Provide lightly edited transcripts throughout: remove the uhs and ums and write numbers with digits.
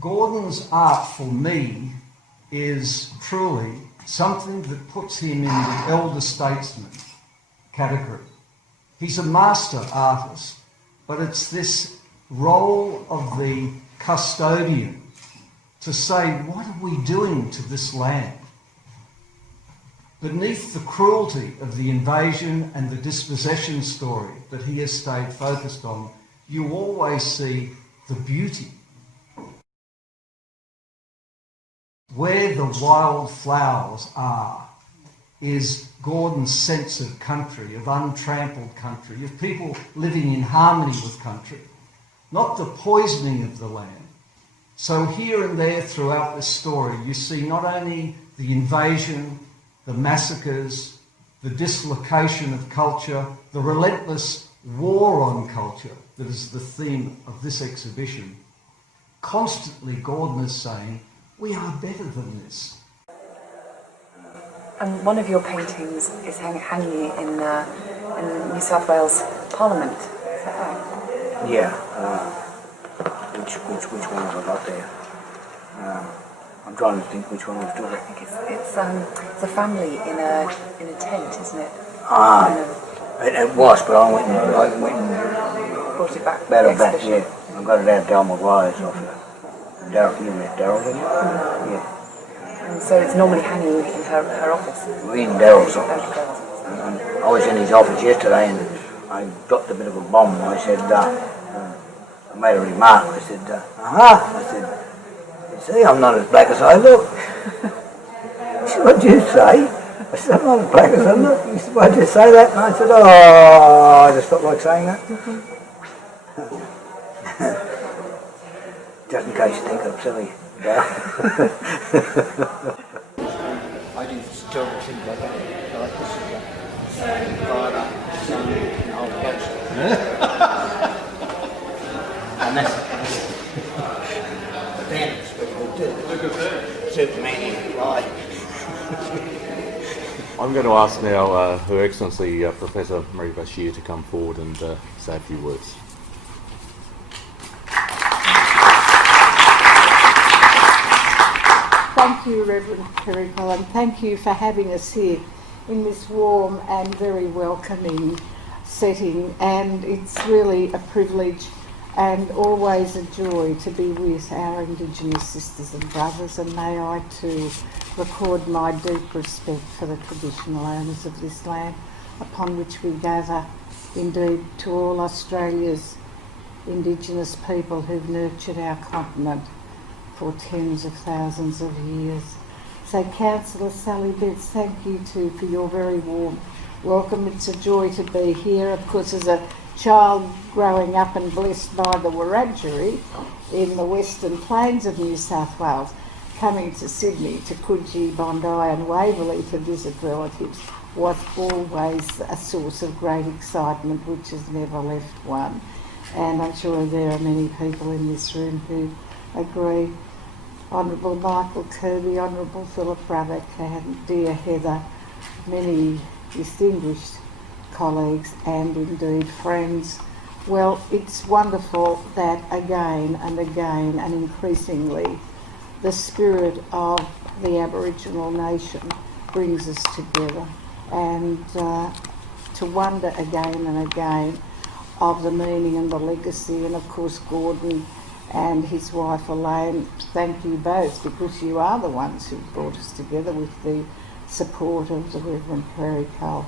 Gordon's art for me is truly something that puts him in the elder statesman category. He's a master artist, but it's this role of the custodian to say, what are we doing to this land? Beneath the cruelty of the invasion and the dispossession story that he has stayed focused on, you always see the beauty. Where the wild flowers are is Gordon's sense of country, of untrampled country, of people living in harmony with country, not the poisoning of the land. So here and there throughout this story, you see not only the invasion, the massacres, the dislocation of culture, the relentless war on culture that is the theme of this exhibition. Constantly Gordon is saying, we are better than this. And one of your paintings is hanging in New South Wales Parliament. Is that right? Yeah. Which one have I got there? I'm trying to think which one was doing it. I think it's a family in a tent, isn't it? It was, but I went and brought it back. Yeah. I've got it out of Del Maguire's off Daryl, you met Daryl, didn't you? Yeah. And so it's normally hanging in her office? We're in Daryl's office. I was in his office yesterday and I dropped a bit of a bomb and I said, I made a remark. I said, I said, you see, I'm not as black as I look. He said, what did you say? I said, I'm not as black as I look. He said, why did you say that? And I said, oh, I just felt like saying that. Just in case you think I'm silly. I do terrible things like that. Like this is a father, son, and old ghost. And that's the dance people do. Look at that. Superman in fly. I'm going to ask now Her Excellency Professor Marie Bashir to come forward and say a few words. Thank you, Reverend Perical, and thank you for having us here in this warm and very welcoming setting. And it's really a privilege and always a joy to be with our Indigenous sisters and brothers, and may I too record my deep respect for the traditional owners of this land upon which we gather, indeed to all Australia's Indigenous people who've nurtured our continent for tens of thousands of years. So Councillor Sally Betts, thank you too for your very warm welcome. It's a joy to be here. Of course, as a child growing up and blessed by the Wiradjuri in the Western Plains of New South Wales, coming to Sydney, to Coogee, Bondi and Waverley to visit relatives was always a source of great excitement which has never left one. And I'm sure there are many people in this room who agree. Honourable Michael Kirby, Honourable Philip Brabbick and dear Heather, many distinguished colleagues and indeed friends. Well, it's wonderful that again and again and increasingly the spirit of the Aboriginal nation brings us together, and to wonder again and again of the meaning and the legacy. And of course Gordon and his wife Elaine, thank you both, because you are the ones who brought us together with the support of the Reverend Prairie Cole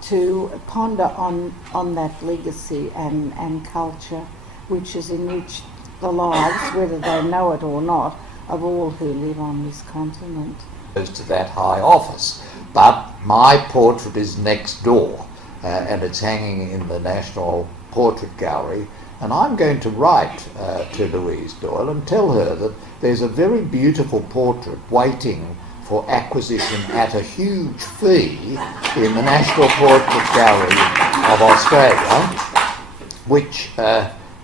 to ponder on that legacy and culture which has enriched the lives, whether they know it or not, of all who live on this continent. To that high office. But my portrait is next door and it's hanging in the National Portrait Gallery, and I'm going to write to Louise Doyle and tell her that there's a very beautiful portrait waiting for acquisition at a huge fee in the National Portrait Gallery of Australia, which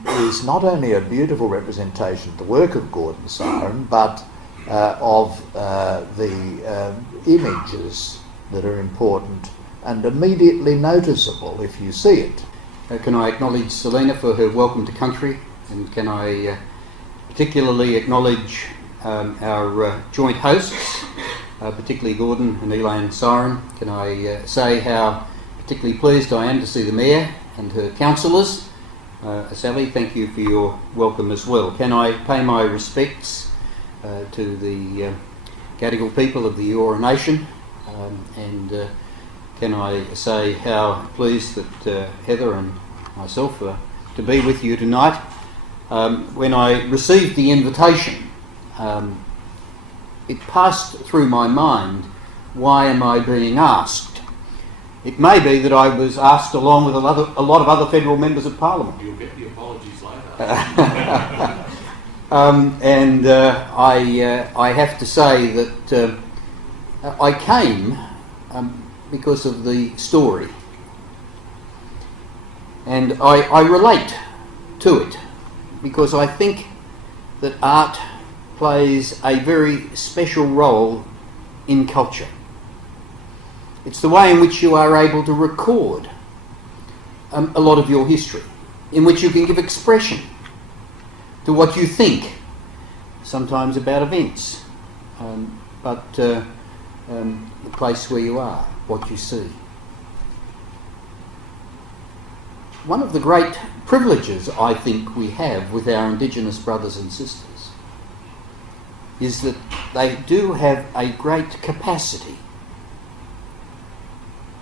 is not only a beautiful representation of the work of Gordon Syron, but of the images that are important and immediately noticeable if you see it. Can I acknowledge Selena for her welcome to country, and can I particularly acknowledge our joint hosts, particularly Gordon and Elaine Syron. Can I say how particularly pleased I am to see the Mayor and her councillors. Sally, thank you for your welcome as well. Can I pay my respects to the Gadigal people of the Eora Nation, and can I say how pleased that Heather and myself are to be with you tonight. When I received the invitation, it passed through my mind, why am I being asked? It may be that I was asked along with a lot of other federal members of Parliament. You'll get the apologies later. I have to say that I came because of the story, and I relate to it because I think that art plays a very special role in culture. It's the way in which you are able to record a lot of your history, in which you can give expression to what you think, sometimes about events, but the place where you are, what you see. One of the great privileges I think we have with our Indigenous brothers and sisters is that they do have a great capacity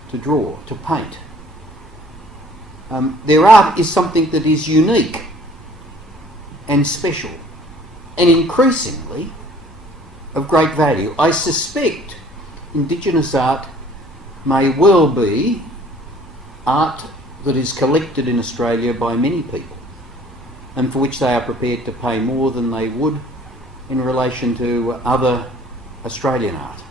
to draw, to paint. Their art is something that is unique and special, and increasingly of great value. I suspect Indigenous art may well be art that is collected in Australia by many people, and for which they are prepared to pay more than they would in relation to other Australian art.